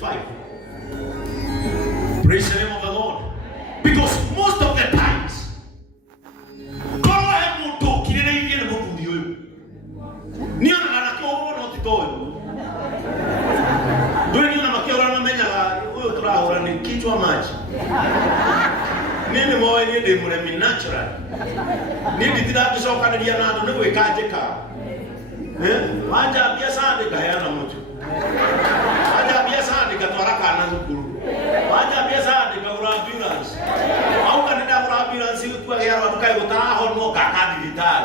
25. Praise the name of the Lord. Because most of the times, God have no talk in the Indian book of you. Niana na kwa no titoyo. Ndio niona makiora na menya huyo traora ni kichwa maji. Nini moyo ni de mure natural. Nini tida kusoka ndia na ndo ne kaje ka. Waja biasa de kaya na mtu. Waja biasa de katwara kana zukuru. Waja biasa de kwa ambulance. Au kanida kwa ambulance kwa yaro tukai gutaho no kaka digital.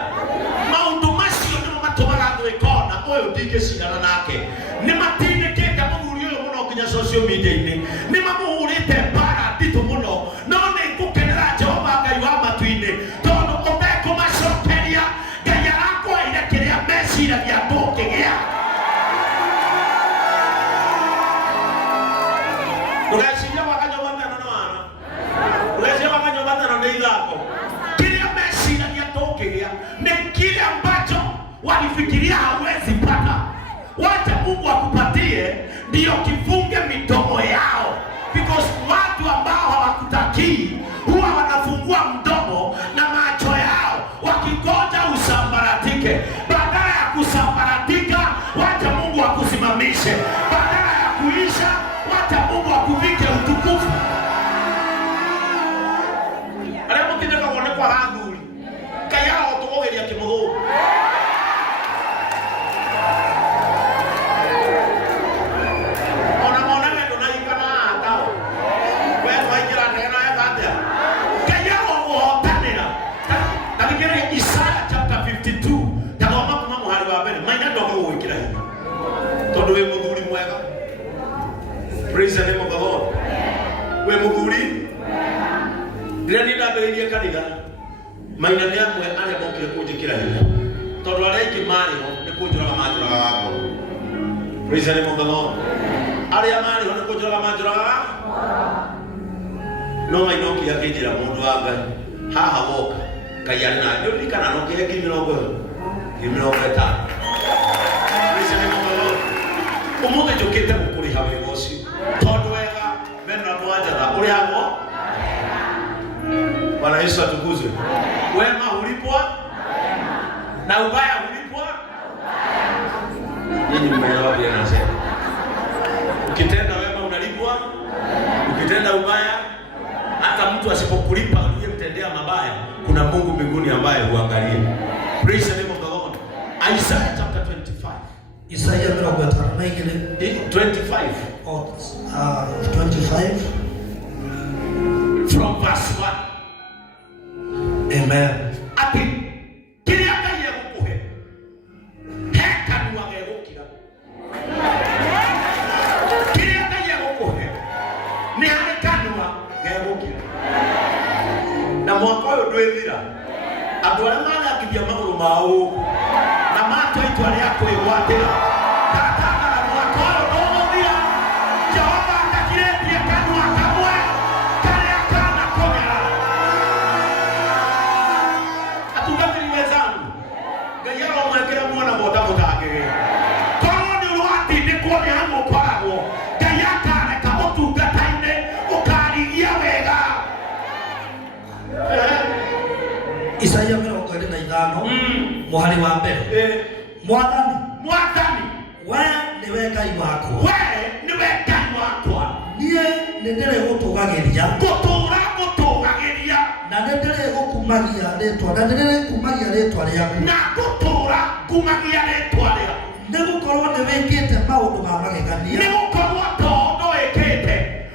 Maundu macio ni matobara ndo ikona oyo ndike shindana nake. Ni matinde kete mugurio muno kinya social media ini. Ni mamuhurite para dito muno. No ne kukenera Jehova Ngai wa matuine. Tondo obeko macokeria Ngai arakwa ira kiria mecira gia ndukigia. Unasikia wakanyobana na wana. Unasikia wakanyobana na ndei zako. Kiria mecira gia ndukigia ni kile ambacho walifikiria hawezi pata. Wacha Mungu akupatie ndio kifunge midomo yao. Because watu ambao hawakutakii huwa wanafungua mdomo na macho yao wakigoja usambaratike. Badala ya kusambaratika, wacha Mungu akusimamishe. Badala ya kuisha, wacha Mungu akuvike utukufu. Alemo kineka wone kwa handuri. Kaya otogeria kimugo. Isaiah chapter 52. Tazama kuna mahali wa mbele. Maana ndio kwa kila hivi. Todo we mudhuri mwega. Praise the name of the Lord. We mudhuri. Ndani ndabereria kanitha. Maana ndio mwe ale bokire kuje kila hivi. Todo areki mali ho ne kujura majura wako. Praise the name of the Lord. Ale mali ho ne kujura majura wako. No mai no kia kejira mundu anga. Haha woka. Kaya na ndio nikana no kia kimirogo. Kimirogo ta. Praise the name of the Lord. Umuge jokete mukuri hawe gosi. Todo wega bena mwaja na uri hapo. Bwana Yesu atukuzwe. Wema ulipwa? Na ubaya ulipwa? Nyinyi mmeelewa pia nasema. Ukitenda wema unalipwa? Ukitenda ubaya hata mtu asipokulipa uliyemtendea mabaya, kuna Mungu mbinguni ambaye huangalia. Praise the name of the Lord. Isaiah chapter 25. Isaiah 25. 25. From verse 1. Amen. Ati kile akaye kukuhe. Heka ni wagegukira. Kile akaye kukuhe. Ni harekanwa gegukira. Na mwaka uyu ndwithira. Andu aria manakithia maguru mao na mato itwa ria kwigwatira. Tatagara mwaka uyu ndũgũthira. Jehova akakiretie kanua kamwe karia kana kũgera. Atungatĩri wenzangu, Ngai aromwekĩra mwana boda mũtangĩgĩa. Korwo nĩ ũratindĩkwo nĩ hamwe ũkoragwo, Ngai akareka ũtungata-inĩ ũkarigia wega. Isaiah 25 muhari wa mbere. Mwathani we niwe Ngai wakwa. We niwe Ngai wakwa. Nie nindire gutũgagĩria. Gũtũgagĩria. Na nindire gukumagia rĩtwa. Na nindire kumagia rĩtwa rĩaku. Na gũtũra kumagia rĩtwa rĩaku. Nĩgũkorwo nĩ wĩkĩte maũndũ ma magegania. Nĩgũkorwo tondũ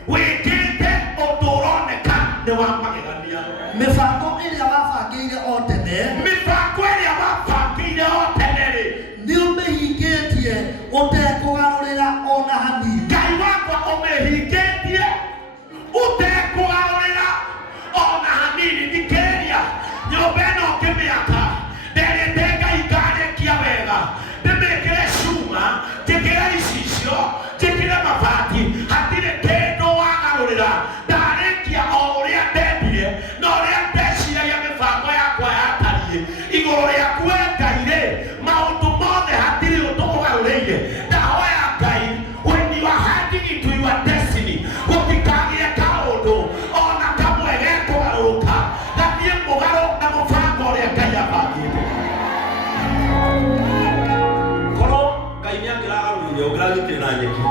wĩkĩte ũndũ ũroneka nĩ wa magegania. Mĩbango ĩrĩa wabangĩire o tene. Mĩbango ĩrĩa wabangĩire o tene rĩ. Nĩ ũmĩhingĩtie ũtekũgarũrĩra ona hanini. Ngai wakwa ũmĩhingĩtie ũtekũgarũrĩra ona hanini. Thikĩrĩria nyũmba ĩno ngĩmĩaka nderĩte Ngai ngarĩkia wega ndĩmĩkĩre cuma njĩkĩre icicio tapping into your destiny. Ukikagia kaundo ona kamwe geto garuka gathie mugaro na mubango ria Ngai abangite. Koro Ngai niangiragarurire ungiragitire na nyeki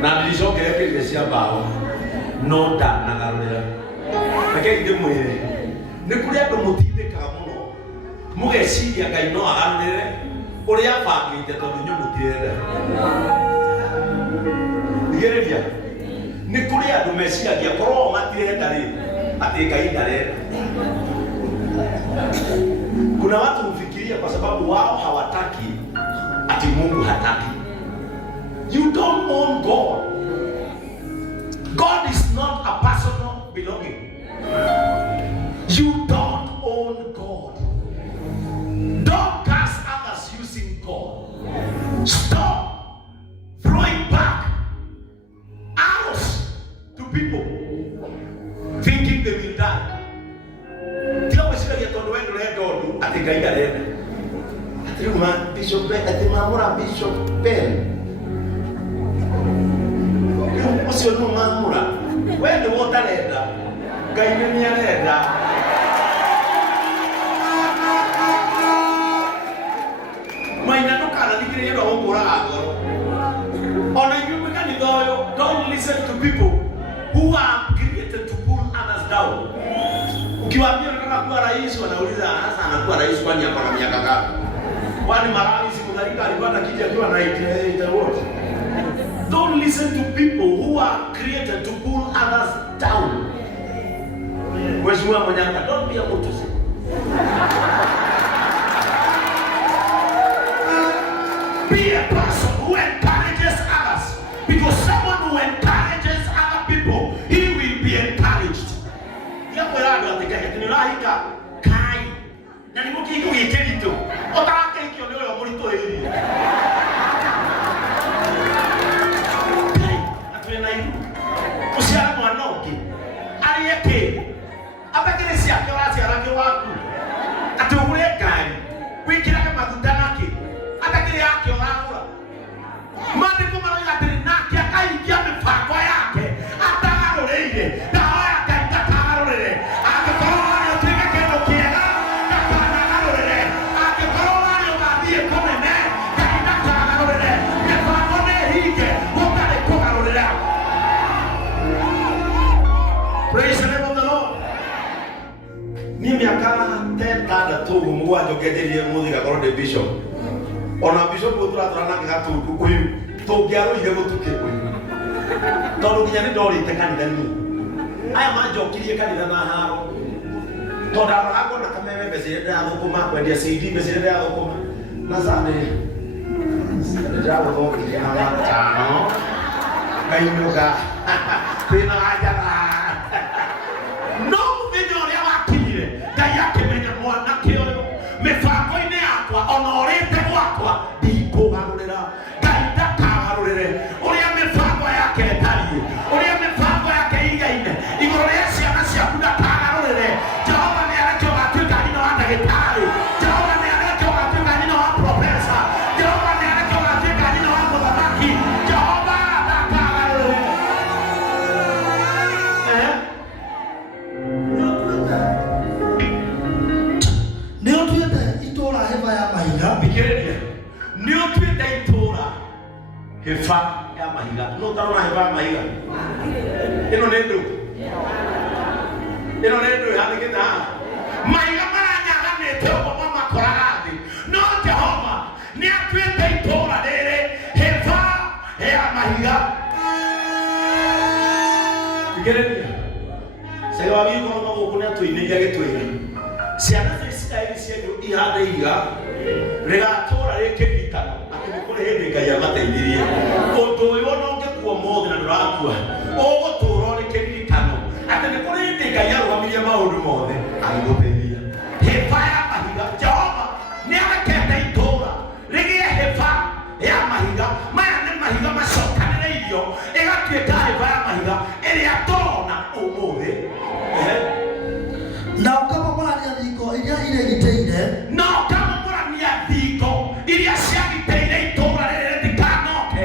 na ndicokere kĩrĩme cia mbaũ no ndanagarũrĩra. Rekei ndĩmwĩre nĩ kũrĩ andũ mũtindĩkaga mũno mũgeciria Ngai no agarũrĩre ũrĩa abangĩte tondũ inyuĩ mũtirenda. Thigĩrĩria, nĩ kũrĩ andũ meciragia korwo matirenda rĩ atĩ Ngai ndarenda. Kuna watu hufikiria kwa sababu wao hawataki ati Mungu hataki. You don't own God. God is not a personal belonging. You don't own God. Don't curse others using God. Stop throwing back arrows to people thinking they will die. Tira wesikia tondo wendo lendo ati Ngai ndarenda. Ati Bishop Ben, ati mamura Bishop Ben. Ucio no mamura. Wewe ndio utarenda. Ngai ni arenda. Maina no kana digire ndo ngora agoro. Ona yumi kanithoyo, don't listen to people who are created to pull others down. Ukiwaambia unataka kuwa rais wanauliza hasa anakuwa rais kwani hapa na miaka ngapi? Kwani Malawi siku dalika alipata kiti akiwa na 88 what? Don't listen to people who are created to pull others down. Mheshimiwa Manyanga, don't be a motosi. Be a person who encourages others, because someone who encourages other people, he will be encouraged. Yapo yado atekanya tunilahika kai. Na nimuki iko gikirito. Otake ikyo leo murito hili. Usiara mwanoki aliyeke abakire siake wati arake waku atugure gari wikira kama magutanake abakire yake oraura mande kuma ya trinaki akaingia mipango yake atagarurire dawa yake atagarurire akikoro wali utige kendo kiega atagarurire akikoro wali ugathie kumene kaina atagarurire mipango ne hige ukare kugarurira. Praise the name of the Lord. Ni miaka tenda tu mugwajo gederie muthika korwo de bishop. Ona bishop utura na ngatu uyu tungiaro ire gutuke uyu. Tondu nginya ni ndorite kanitha ni. Aya manjokirie kanitha na haro. Tondu arago na kameme mbese nda thukuma kwendia CD mbese nda thukuma. Na sane. Njago thokire na watano. Kainuka. Kwina ajara. No muthenya wakinyire Ngai akimenya mwanake uyu mibango-ini yakwa ona orite gwakwa ndikugarurira Ngai ndakagarurire uria mibango yake ĩtariĩ uria mibango yake ĩigaine igũrũ rĩa ciana ciaku ndakagarurire. Jehova nĩareke ũgatuĩka nyina wa ndagĩtarĩ. Jehova nĩareke ũgatuĩka nyina wa professor. Jehova nĩareke ũgatuĩka nyina wa mũthamaki. Jehova ndakagarurire. Ndio tuende itora heva ya mahiga. Bikirĩria. Ndio tuende itora heva ya mahiga. No tarona heva ya mahiga. Ĩno nĩ ndũ. Ĩno nĩ ndũ yandĩkĩte haha. Mahiga maranyaganĩte ũguo makoraga thĩ. No Jehova nĩatuĩte itora rĩrĩ heva ya mahiga. Bikirĩria. Sega wa bigo no gũkũ nĩatũinĩria gĩtwĩra. Ciana cia Isiraeli ciagwo ihande iga rigatura rikĩgitana atĩ nĩ kũrĩ hĩndĩ Ngai amateithirie. Ũndũ ũyũ ona ũngĩkua mũthĩ na ndũrakua ũgũtũũra ũrĩ kĩririkano atĩ nĩ kũrĩ hĩndĩ Ngai arũgamirie maũndũ mothe agĩgũteithia. Hĩba ya mahiga. Jehova nĩarekete itũũra rĩgĩe hĩba ya mahiga. Maya nĩ mahiga macokanĩrĩirio ĩgatuĩka hĩba ya mahiga ĩrĩa tũrona ũmũthĩ. Na ukapomorania thingo iria irigiteire, na ukamomorania thingo iria ciagiteire itũũra rĩrĩ rĩtikanoke.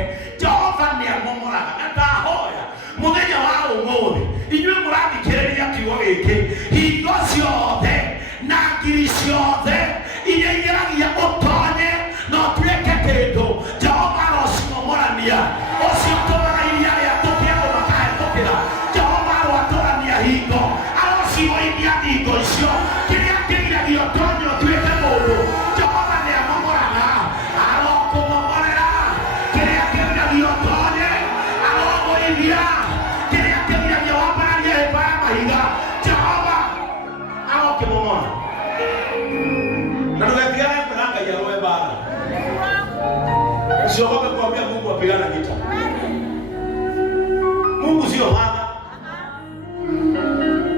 kuambia Mungu apigana vita. Mungu sio baba.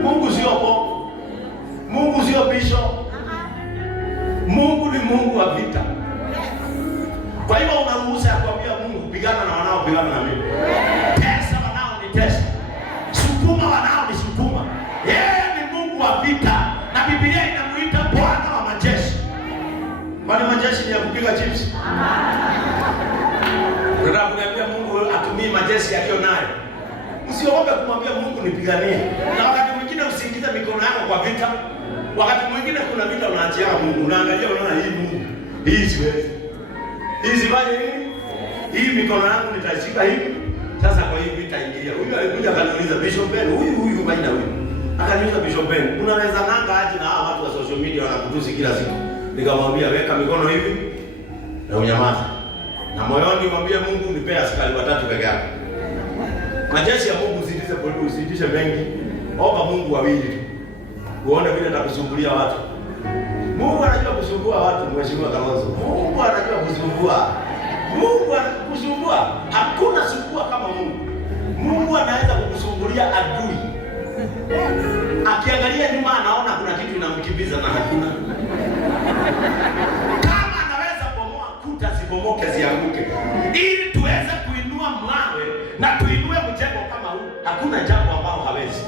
Mungu sio Mungu. Mungu sio bishop. Mungu ni Mungu wa vita. Kwa hivyo unaruhusa kuambia Mungu pigana na wanaopigana na mimi. Tesa wanao ni tesa. Sukuma wanao ni sukuma. Yeye ni Mungu wa vita na Biblia inamuita Bwana wa majeshi. Bwana majeshi ni ya kupiga chips. Ndio kuniambia Mungu atumie majeshi yake nayo. Usioombe kumwambia Mungu nipiganie. Na wakati mwingine usiingize mikono yako kwa vita. Wakati mwingine kuna vita unaachia Mungu. Unaangalia unaona hii Mungu. Hii siwezi. Hii sifanye nini? Hii mikono yangu nitashika hivi. Sasa kwa hii vita ingia. Huyu alikuja akaniuliza Bishop Ben, huyu baina huyu. Akaniuliza Bishop Ben, unaweza nanga aje na hawa watu wa social media wanakutusi kila siku? Nikamwambia weka mikono hivi na unyamaze. Na moyoni mwambie Mungu nipe askari 3 peke yake. Majeshi ya Mungu zidishe mengi. Omba Mungu wawili. Uone vile atakusumbulia watu. Mungu anajua kusumbua watu, Mheshimiwa Kalonzo. Mungu anajua kusumbua. Mungu anakusumbua. Hakuna sumbua kama Mungu. Mungu anaweza kukusumbulia adui. Akiangalia nyuma anaona kuna kitu inamkimbiza na hakuna. Kama anaweza bomoa kuta zibomoke zianguke. Ili tuweze kuinua mawe na tuinue mjengo kama huu. Hakuna jambo ambalo hawezi.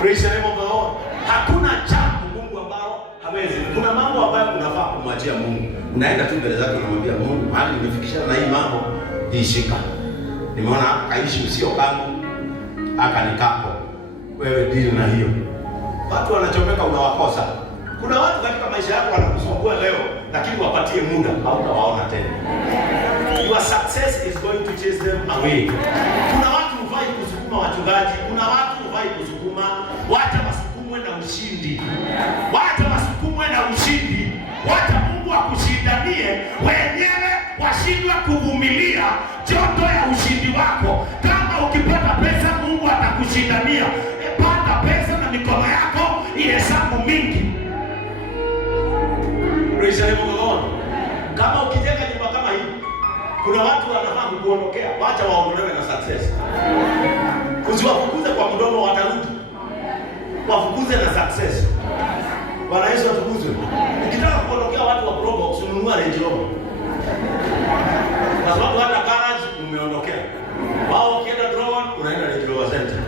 Praise the name of the Lord. Hakuna jambo Mungu ambalo hawezi. Kuna mambo ambayo unafaa kumwachia Mungu. Unaenda tu mbele zake unamwambia Mungu, hali nimefikisha na hii mambo ishika. Nimeona kaishi usio kangu akanikako. Wewe deal na hiyo. Watu wanachomeka unawakosa. Kuna watu katika maisha yako wanakusumbua leo lakini wapatie muda hautawaona tena. Your success is going to chase them away. Kuna watu hufai kusukuma wachungaji, kuna watu hufai kusukuma, wacha wasukumwe na ushindi. Wacha wasukumwe na ushindi. Wacha Mungu akushindanie, wenyewe washindwe kuvumilia joto ya ushindi wako. Kama ukipata pesa Mungu atakushindania. Pata pesa na mikono yako ihesabu mingi. Praise the name of the Lord. Kama ukijenga nyumba kama hii, kuna watu wanafaa kukuondokea, wacha waondolewe na success. Usiwafukuze kwa mdomo, watarudi. Wafukuze na success. Bwana Yesu atukuzwe. Ukitaka kuondokea watu wa Probox, ununua Range Rover. Kwa sababu hata garage umeondokea. Wao ukienda Dragon unaenda Range Rover Center.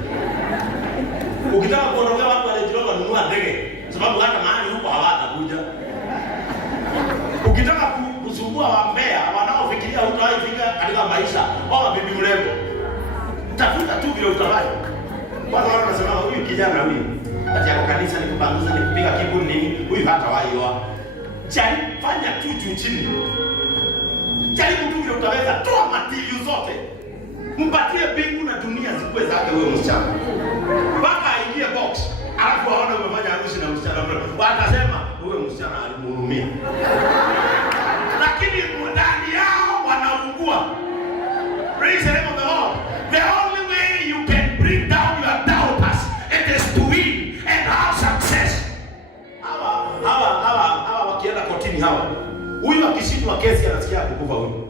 Ukitaka kuondokea watu wa Range Rover, nunua ndege. Sababu hata mahali huko hawatakuja. Ukitaka kusumbua wambea wanaofikiria hutawafika katika maisha, wao bibi mrembo. Tafuta tu vile utawai. Watu wanasema huyu kijana huyu ati yako kanisa ni kupanguza ni kupiga kiburi nini? Huyu hata waiwa. Jaribu fanya tu juu chini. Jaribu tu vile utaweza, toa matili zote. Mpatie mbingu na dunia zikuwe zake wewe msichana. Mpaka aingie box. Alafu waone umefanya harusi na msichana mrembo. Watasema wewe msichana alimhurumia. Lakini ndani yao wanaungua. Praise the name of the Lord. The only way you can bring down your doubters it is to win and have success. Hawa wakienda kotini hawa. Huyu akishindwa kesi anasikia kukufa huyu.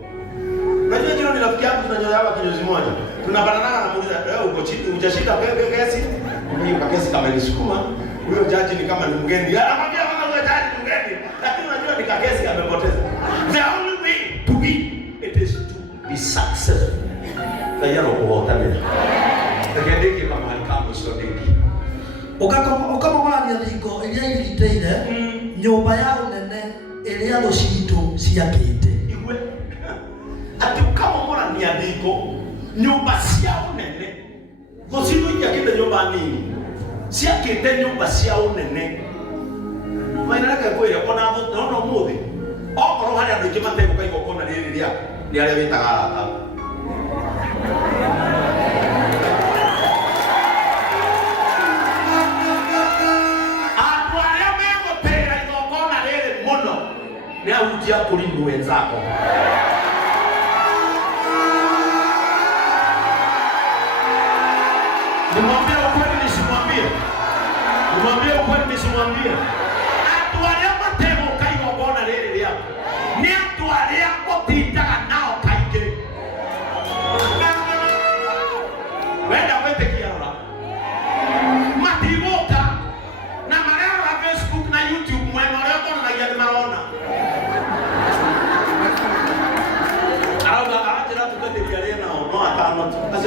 Unajua jina ni rafiki yangu tunanyoa kinyozi moja. Tunabanana na muuliza wewe uko chini hujashinda kesi? Mimi kesi kama ilisukuma. Huyo jaji ni kama ni mgeni. Anamwambia kama huyo jaji ni mgeni. Lakini unajua ni kesi amepoteza. The only way to win it is to be successful. Kaya roho tena. Tekendeki kama halikamu sio deki. Ukamwambia liko ile iliteire nyumba yao nene ile yalo shito siakite. Iwe. Ati kama mbona ni adiko nyumba siao nene. Gosino yakinde nyumba nini? Siakite nyumba siao nene. Maana yake kwa ile kona naona muthi. Okoro hali andũ aingĩ mategũka igongona rĩrĩ rĩa nĩ arĩa wĩtaga arata. Andũ arĩa megũtĩĩra igongona rĩrĩ mũno nĩ ahunjia kũrindu wenzako. Nimwambie ukweli nisimwambie? Nimwambie ukweli nisimwambie? Andũ arĩa mategũka igongona rĩrĩ rĩa nĩ andũ arĩa ũtindaga nao kaingĩ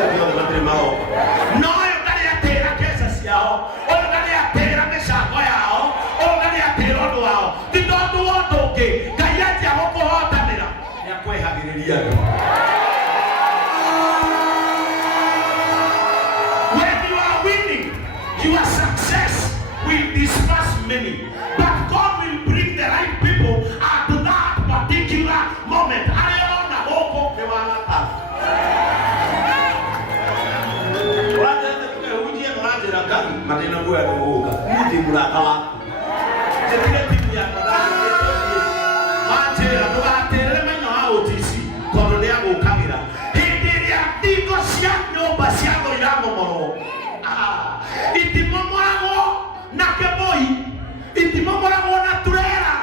acio othe matirĩ maroka. No ũyũ ndarĩ atĩra kesa ciao, ũyũ ndarĩ atĩra mĩcango yao, ũyũ ndarĩ atĩra ũndũ wao. Ti tondũ wa ũndũ ũngĩ, Ngai anjia gũkũhotanĩra nĩakwehagĩrĩria andũ. When you are winning, your success will disperse many, but God will bring the right people at that particular moment. Aliona huko ni wanata. Wanda ujie mwanjira gani madina kwa kuoga. Mudi murakawa. Tekile timu ya ndani yetu. Manjira tugaterere manyo hao tisi. Kono ya gukagira. Hindiria ndiko cia nyumba cia goiramo moro. Itimomoragwo na keboi, itimomoragwo na turera,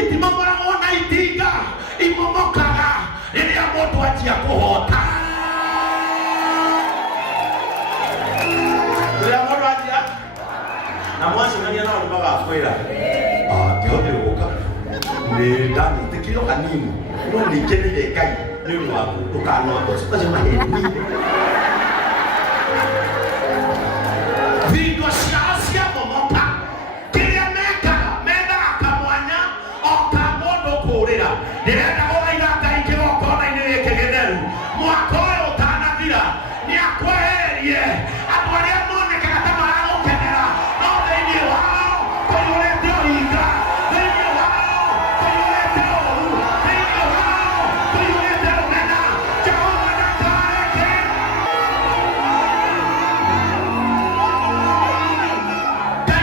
itimomoragwo na itinga, imomokaga rĩrĩa mũndũ anjia kũhota. Rĩrĩa mũndũ anjia na mwacemania nao nĩmagakwĩra kĩhote gũka nĩ ndanĩtĩkire kanini no nĩikeneire Ngai nĩ ũndũ waku ndũkanona ũcio maheni. Vingo ciao cia momoka kĩrĩa mekaga mendaga kamwanya o ka mũndũ kũũrĩra. Ndĩrenda gũthaitha Ngai kĩgongona-inĩ gĩkĩ gĩtheru mwaka ũyũ ũtanathira nĩakwehererie andũ arĩa monekaga ta maragũkenera no thĩinĩ wao kũiyũrĩte ũhinga, thĩinĩ wao kũiyũrĩte ũũru, thĩinĩ wao kũiyũrĩte rũmena. Jehova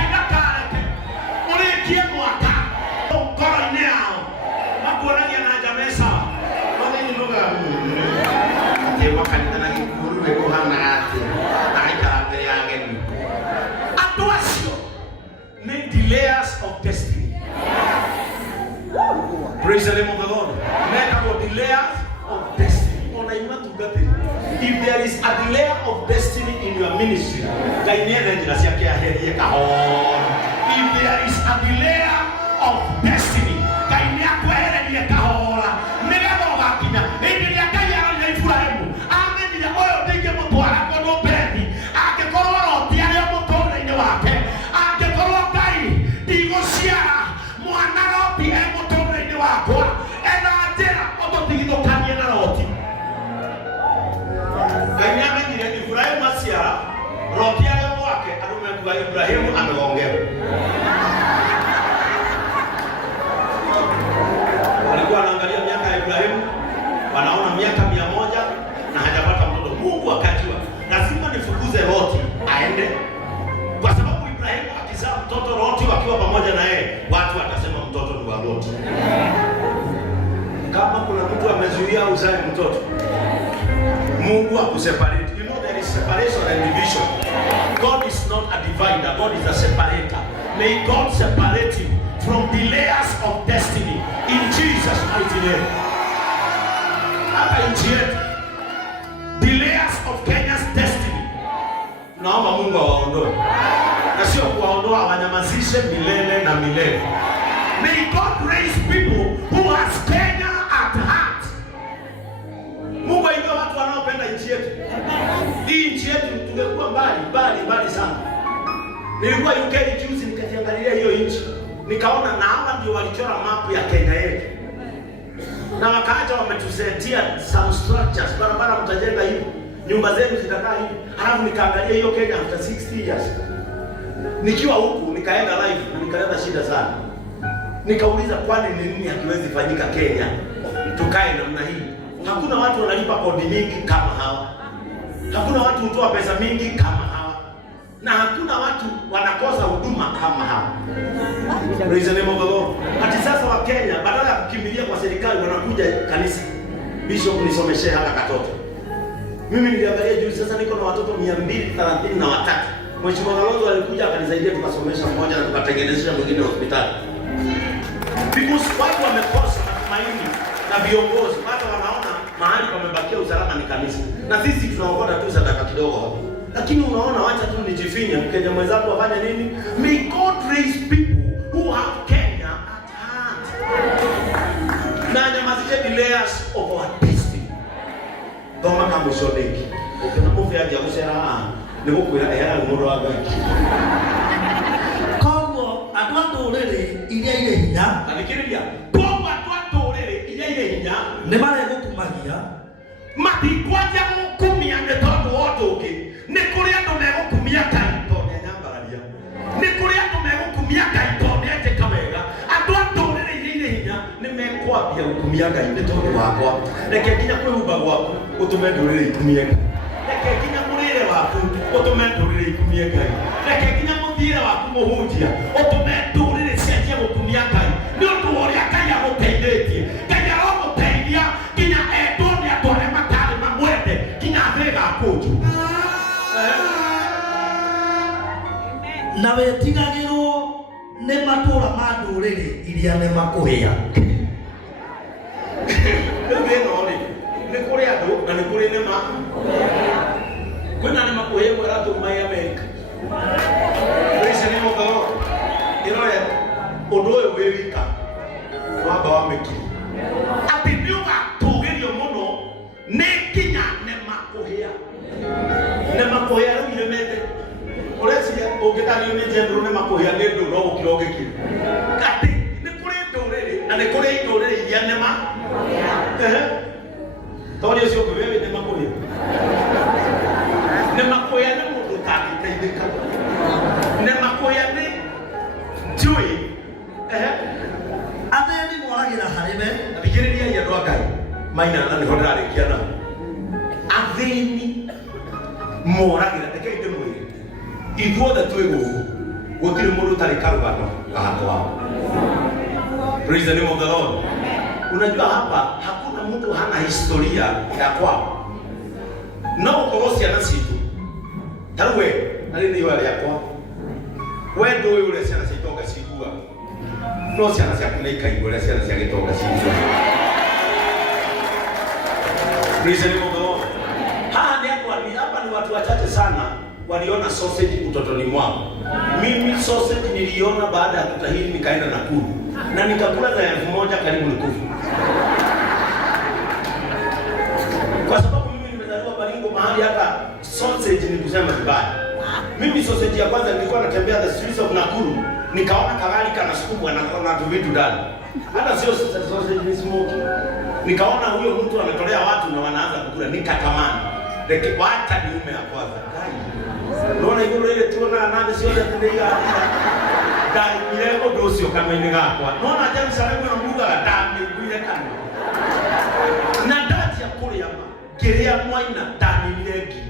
ndakareke ũrĩkie mwaka ngoro-inĩ yao makuonagia na njamesa mathĩinĩ nuga kĩwa kanitha na gĩkuru gĩkũhana atĩa agaikara mbere ya ageni. Andũ acio nĩ delayers of destiny. Praise the name of the Lord. Metagwo delayers of destiny. Ona imatungatĩri. If there is a delay of destiny in your ministry, Ngai nĩethe njĩra ciake aherie kahora. If there is a delay of destiny, Ngai nĩakwehererie kahora nĩgetha ũgakinya hĩndĩ ĩrĩa Ngai aroria Iburahĩmu amenyire ũyũ ndingĩmũtwara kũndũ Beni angĩkorwo Loti arĩ o mũtũũrĩre-inĩ wake, angĩkorwo Ngai ndigũciara mwana Loti e mũtũũrĩre-inĩ wakwa, etha njĩra ũtũtigithũkanie na Loti. Ngai nĩamenyire Iburahĩmu aciara Loti arĩ o gwake, andũ mekuga Iburahĩmu amegongerwo. Walikuwa wanaangalia miaka ya Ibrahimu, wanaona miaka 100 na hajapata mtoto. Mungu akajua lazima nifukuze Loti aende, kwa sababu Ibrahimu akizaa mtoto Loti wakiwa pamoja na yeye, watu watasema mtoto ni wa Loti. Kama kuna mtu amezuia uzae mtoto, Mungu akuseparate. You know there is separation and division. God is not a divider, God is a separator. May God separate you from the layers of destiny in Jesus' mighty name. Hapa nchi yetu, the layers of Kenya's destiny, naomba Mungu awaondoe, na sio kuwaondoa, wanyamazishe milele na milele. May God raise people who has Kenya at heart. Mungu aingie watu wanaopenda nchi yetu. Hii nchi yetu tungekuwa mbali sana. Nilikuwa UK juzi nikajiangalia hiyo nchi, nikaona na hapa ndio walichora mapu ya Kenya yetu, na wakaja wametusetia some structures, barabara mtajenga hivi, nyumba zenu zitakaa hivi. Halafu nikaangalia hiyo Kenya after 60 years. Nikiwa huku nikaenda live na nikaleta shida sana. Nikauliza kwani ni nini hakiwezi fanyika Kenya tukae namna hii? Hakuna watu wanalipa kodi mingi kama hawa, hakuna watu hutoa pesa mingi kama hawa, na hakuna watu wanakosa huduma kama hawa. Praise the name of the Lord. Hata sasa wa Kenya badala ya kukimbilia kwa serikali wanakuja kanisa. Bishop nisomeshe hata katoto. Mimi niliangalia juzi, sasa niko na watoto 233. Mheshimiwa Kalonzo alikuja akanisaidia tukasomesha mmoja na tukatengenezesha mwingine hospitali. Because watu wamekosa matumaini na viongozi, hata wanaona mahali pamebakia usalama ni kanisa. Na sisi tunaokota tu sadaka kidogo hapo. Lakini unaona wacha tu nijifinya, Kenya mwenzangu afanye nini? May God raise people who have Kenya at heart. Na nyamazishe the layers of our destiny. Doma kama shoneki. Ukina mufia nja gucera ni gukwira ehera mundu wa Ngai. Koguo andu a nduriri iria ire hinya athikiriria koguo andu a nduriri iria ire hinya ni maregukumagia matikwaja gukumia ni tondu wa undu ungi ni kuri andu megukumia Ngai tondu nyambararia ni kuri andu megukumia Ngai tondu eteka wega andu a nduriri iria ire hinya ni mekwambia gukumia Ngai ni tondu wakwa reke nginya kwihumba gwaku utume nduriri ikumie Ngai reke nginya murire waku utume nduriri ikumie Ngai reke nginya muthire waku muhunjia utume nduriri cianjie gukumia Ngai ni undu wa uria Ngai aguteithĩtie Ngai aroguteithia nginya endwo ni andu aria matari mamwende nginya thĩ gakunju na wetigagirwo ni matura ma nduriri iria ni makuhia Nori, ni kuri andu na ni kuri nema. Kwina nema kuhia mwera tu mai America. Praise the name of the Lord. Irore undu uyu wi wika. Wamba wa meki. Ati niuga tugerio muno ni kinya nema kuhia. Nema kuhia ru iremete. Ureciria ungitario ni jendu nema kuhia ni ndu no ukirogeki. Ati ni kuri nduriri na ni kuri nduriri iria nema. Tondu ucio wewe ni makuhia. Ni makuhia ni mundu tangiteithika. Ni makuhia ni njui. atheni moragira hariwe Athikiriria ya andu a Ngai. Maina na ni ho ndĩrarĩkia nao. Atheni moragira reke ndĩmwĩre. Ithuothe twĩ gũkũ. Gũtirĩ mũndũ ũtarĩ karũgano gakwa. Praise the name of the Lord. Unajua hapa hakuna mtu hana historia ya kwao. No ukorwo ciana citu. Tarwe ari ni wale yakwa. We ndu uyu ule ciana citonga cigua. No ciana ciaku ni ikaigua ule ciana cia gitonga cigua. Praise the name of the Lord. Hapa ni watu wachache sana waliona sausage utotoni mwao. Mimi sausage niliona baada ya kutahiri nikaenda Nakuru. Na nikakula za 1000 karibu nikufa. Kwa sababu mimi nimezaliwa Baringo mahali hata sausage ni kusema vibaya. Mimi sausage ya kwanza nilikuwa natembea the streets of Nakuru, nikaona kagari kanasukumwa na vitu ndani. Hata sio sausage ni smoke. Nikaona huyo mtu ametolea watu na wanaanza kukula, nikatamani. Wacha niume ya kwanza. Unaona hiyo ile tuona nani sio ya tendea. Dai milego docio kama ine gakwa. Nona Jerusalemu na muga gatami kuile kanu. Na ndati ya kule yama. Kiria mwaina tani milegi.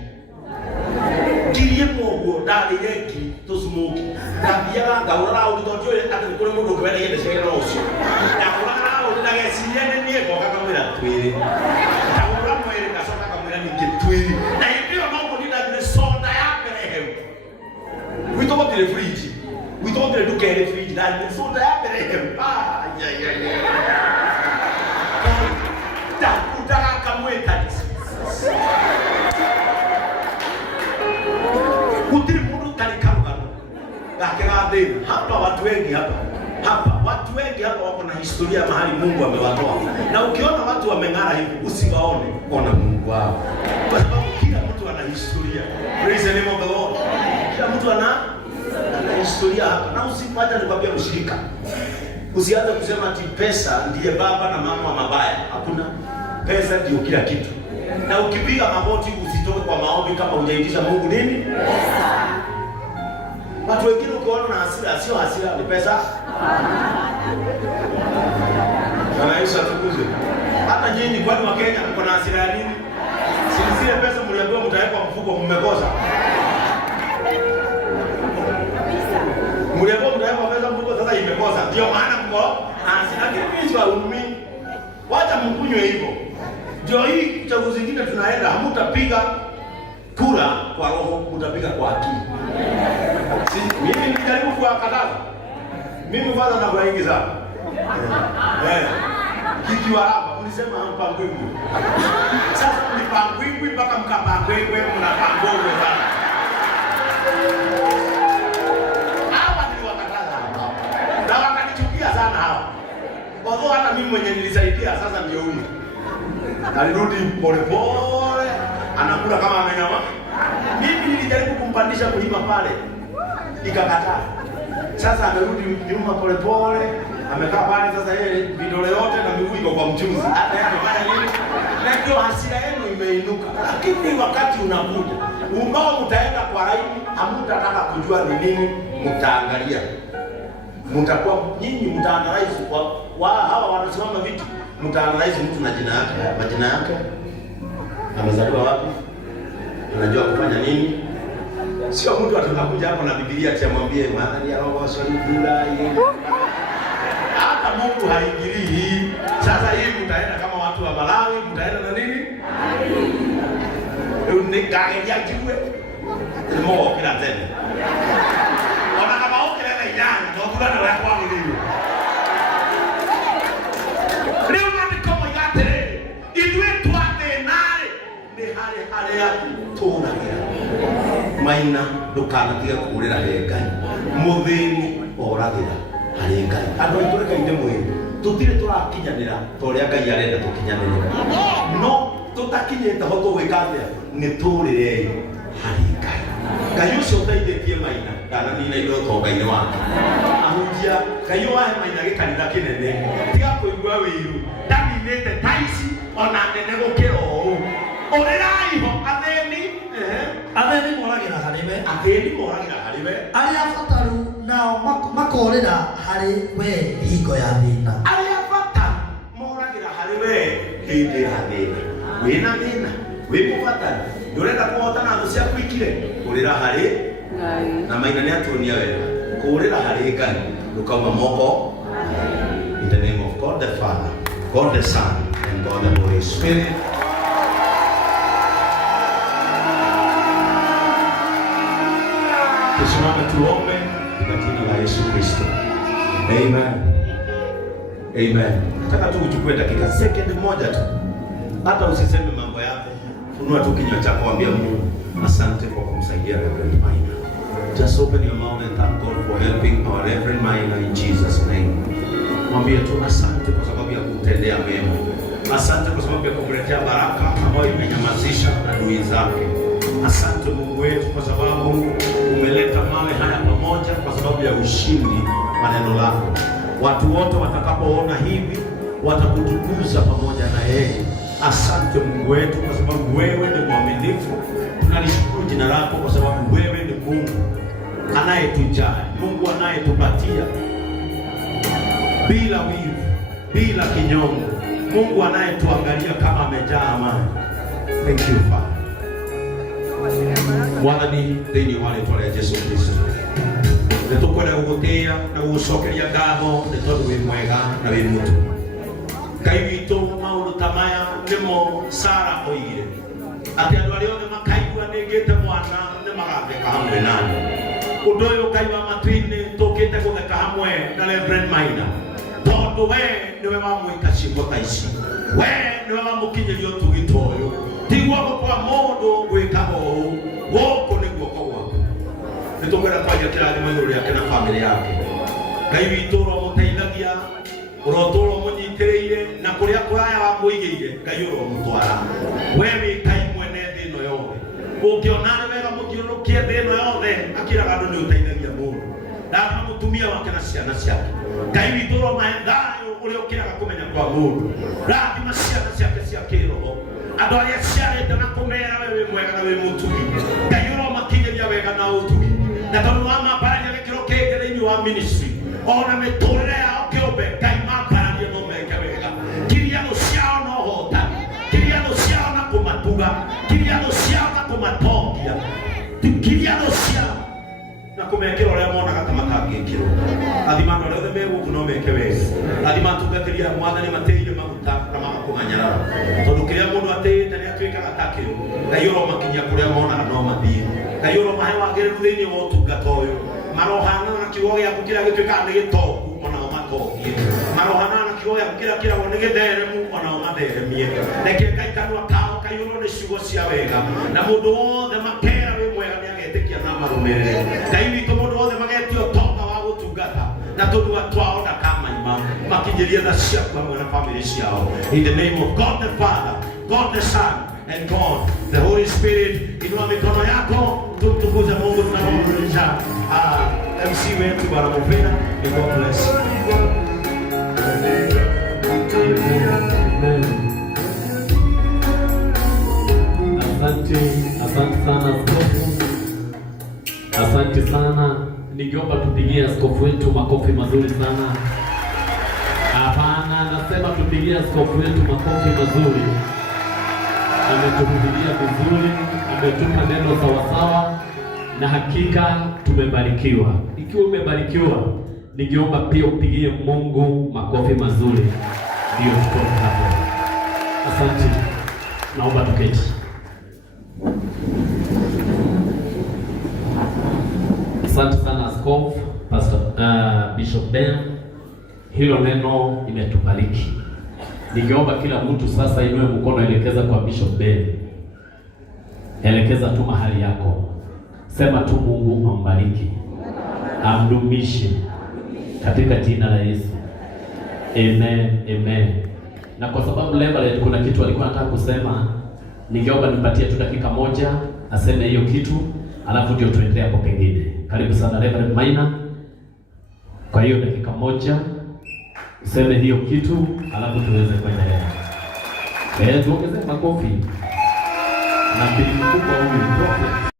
Kirie mogo dali legi to smoke. Na biara ngaura utonjo ata kule mundu kwenda yende shera rocio. Na kula uri na gesiyene nie boka kamera twiri. Na kula mwere kasoka kamera nikitwiri. Na hivyo mambo ni ndani soda ya Bethlehem. Wito wa tele fridge. We don't do carry fridge that so that Takutaka kamweta. Kutiri mundu talikarugano. Lakini adeni hapa watu wengi watu wengi hapa wako na historia mahali Mungu amewatoa. Na ukiona watu wameng'ara hivi usiwaone, ona Mungu wao. Kwa sababu kila mtu ana historia. Praise the name of the Lord. Kila mtu ana historia hapa. Na usipata nikwambia ushirika. Usianze kusema ati pesa ndiye baba na mama mabaya. Hakuna. Pesa ndio kila kitu. Na ukipiga magoti usitoke kwa maombi kama hujaitisha Mungu nini? Pesa. Watu wengine ukiona na hasira, sio hasira ni pesa. Bwana Yesu atukuzwe. Hata nyinyi kwani wa Kenya mko na hasira ya nini? Si zile pesa mliambiwa mtaweka mfuko mmekosa. Mliambiwa mtaweka pesa mfuko sasa imekosa. Ndio maana mko hasira. Lakini mimi si waumini. Wacha mkunywe hivyo. Ndio hii chaguzi zingine tunaenda hamtapiga kura kwa roho, mtapiga kwa akili. Mimi nilijaribu kuwakataza. Mimi kwanza na kwa ingi sana. Kikiwa hapa mlisema hampangwingwi. Sasa mlipangwingwi mpaka mkapangwingwi mnapangwingwi sana. Hawa niliwakataza hapa. Na wakanichukia sana hawa. Kwa hata mimi mwenye nilisaidia sasa ndio huyu. Alirudi pole pole, anakula kama amenyama. Mimi nilijaribu kumpandisha mlima pale, ikakataa. Sasa amerudi nyuma pole pole, amekaa pale sasa, yeye vidole yote na miguu iko kwa mchuzi. Hata yeye anafanya nini? Na ndio hasira yenu imeinuka. Lakini wakati unakuja ambao mtaenda kwa laini, hamtataka kujua ni nini, mtaangalia. Mtakuwa nyinyi mtaanalyze kwa hawa wanasimama viti, mtaanalyze mtu na jina yake, majina yake, amezaliwa wapi, unajua kufanya nini. Sio mtu atakakuja hapo na Biblia atamwambie mahali ya roho shalibula yeye. Hata Mungu haingilii. Sasa hii mtaenda kama watu wa Malawi, mtaenda na nini? Unikaje jiwe. Mo kila tena. Ona kama ukileta nyanya, ndio kuna na kwa nini? Leo ndio kama yate. Idwe twate naye. Ni hale yake tunagira. Maina ndukanatige kurira Ngai muthini oragira hari Ngai andu aitureka inde mwiri tutire turakinyanira toria Ngai arenda tukinyanire no tutakinyete ho tuwika atia ni turire hari Ngai ucio utaithetie Maina ndana nina indo tonga-ini wake ahunjia Ngai wahe Maina gikanitha kinene tiga kuigua wiru ndaminite taisi ona nene gukira uu urirai ho atheni moragira hariwe aria bataru nao makorera hari we hingo ya thina aria bataru moragira hariwe hindi ya thina wina thina wi mubataru ndurenda kuhotana thu ciaku ikire kurira hari Ngai na Maina ni atuonia wega kurira hari Ngai ndukauma moko in the name of God the Father, God the Son and God the Holy Spirit. Tusimame tuombe katika jina la Yesu Kristo. Amen. Amen. Nataka tu uchukue dakika sekunde moja tu. Hata usiseme mambo yako. Funua tu kinywa chako, ambia Mungu asante kwa kumsaidia Reverend Maina. Just open your mouth and thank God for helping our Reverend Maina in Jesus name. Mwambie tu asante kwa sababu ya kutendea mema. Asante kwa sababu ya kumletea baraka ambayo imenyamazisha adui zake. Asante Mungu wetu kwa sababu umeleta mawe haya pamoja kwa sababu ya ushindi wa neno lako. Watu wote watakapoona hivi watakutukuza pamoja na yeye. Asante Mungu wetu kwa sababu wewe ni mwaminifu. Tunalishukuru jina lako kwa sababu wewe ni Mungu anayetujali, Mungu anayetupatia bila wivu, bila kinyongo, Mungu anayetuangalia kama amejaa amani. Thank you Father. Mwathani thĩinĩ wa rĩĩtwa rĩa Jesũ Kristo nĩ tũkwenda gũgũtĩĩa na gũgũcokeria ngatho nĩ tondũ wĩ mwega na wĩ mũtu. Ngai witũ maũndũ ta maya nĩmo Sara oigire atĩ andũ arĩa othe makaigua nĩngĩte mwana nĩ magatheka hamwe nani. Ũndũ ũyũ Ngai wa matu-inĩ tũkĩte gũtheka hamwe na Reverend Maina tondũ we nĩwe wamwĩka ciĩko ta ici, we nĩwe wamũkinyĩria ũtugi ta ũyũ. Ti guoko kwa mũndũ gwĩkaga ũũ, gũkũ nĩ guoko gwaku. Nĩ tũkwenda kwaria kĩrathimo igũrũ rĩake na bamĩrĩ yake. Ngai witũ ũromũteithagia, ũrotũũra ũmũnyitĩrĩire na kũrĩa kũraya wamũigĩire, Ngai ũromũtwara. We wĩ Ngai mwene thĩ ĩno yothe. Ũngĩona nĩ wega mũthiũrũrũkie thĩ ĩno yothe, akĩraga andũ nĩ ũteithagia mũndũ. Ndathima mũtumia wake na ciana ciake. Ngai witũ ũromahe thayũ ũrĩa ũkĩraga kũmenya kwa mũndũ. Ndathima ciana ciake cia kĩroho. Andũ arĩa ciarĩte na kũmera we wĩ mwega na wĩ mũtugi. Ngai ũromakinyĩria wega na ũtugi. Na tondũ wamambararia gĩkĩro kĩngĩ thĩinĩ wa ministry, ona mĩtũrĩre yao kĩũmbe, Ngai mambararia no meke wega. Kiriano ciao no hotani, kiriano ciao na kũmatuga, kiriano ciao na kũmatongia, kiriano ciao na kũmekĩra ũrĩa monaga ta matangĩkĩrwo. Athima andũ arĩa othe megũkũ no meke wega. Athima atungatĩria Mwathani matĩire maguta na magakũmanyarara. Tondũ kĩrĩa mũndũ atĩĩte nĩ atuĩkaga takĩrwo. Ngai ũromakinyia kũrĩa monaga no mathiĩ. Ngai ũromahe wagĩrĩru thĩinĩ wa ũtungata ũyũ. Marohana na kiugo gĩaku kĩrĩa gĩtuĩkaga nĩ gĩtongu onao matongie. Marohana na kiugo gĩaku kĩrĩa kĩragwo nĩ gĩtheremu onao matheremie. Reke Ngai kanua kao kaiyũrwo nĩ ciugo cia wega. Na mũndũ wothe makera wĩ mwega nĩ agetĩkia na marũmĩrĩre. Ngai witũ mũndũ wothe magetio ũtonga wa gũtungata na tũnua twao ndakamaima, makinyĩrie tha ciaku hamwe na bamĩrĩ ciao. In the name of God the Father, God the Son and God. The Holy Spirit, inua mikono yako, tumtukuze Mungu tunapomrudisha MC wetu Bwana Movena. God bless you. Asante sana askofu. Asante sana. Ningeomba tupigie askofu wetu makofi mazuri sana. Hapana, nasema tupigie askofu wetu makofi mazuri. Ametuhubiria vizuri, ametupa neno sawasawa, na hakika tumebarikiwa. Ikiwa umebarikiwa, ningeomba pia upigie Mungu makofi mazuri. Ndio tuko hapo. Asante. Naomba tuketi. Asante sana askofu, Pastor Bishop Ben. Hilo neno imetubariki. Ningeomba kila mtu sasa inue mkono, elekeza kwa Bishop Ben. Elekeza tu mahali yako. Sema tu Mungu ambariki, amdumishe katika jina la Yesu. Amen, amen. Na kwa sababu Reverend kuna kitu alikuwa anataka kusema, ningeomba nipatie tu dakika moja aseme hiyo kitu, alafu ndio tuendelee hapo pengine. Karibu sana Reverend Maina. Kwa hiyo dakika moja useme hiyo kitu, alafu tuweze kuendelea. Tuongeze makofi. Na bibi mkubwa huyu prophet.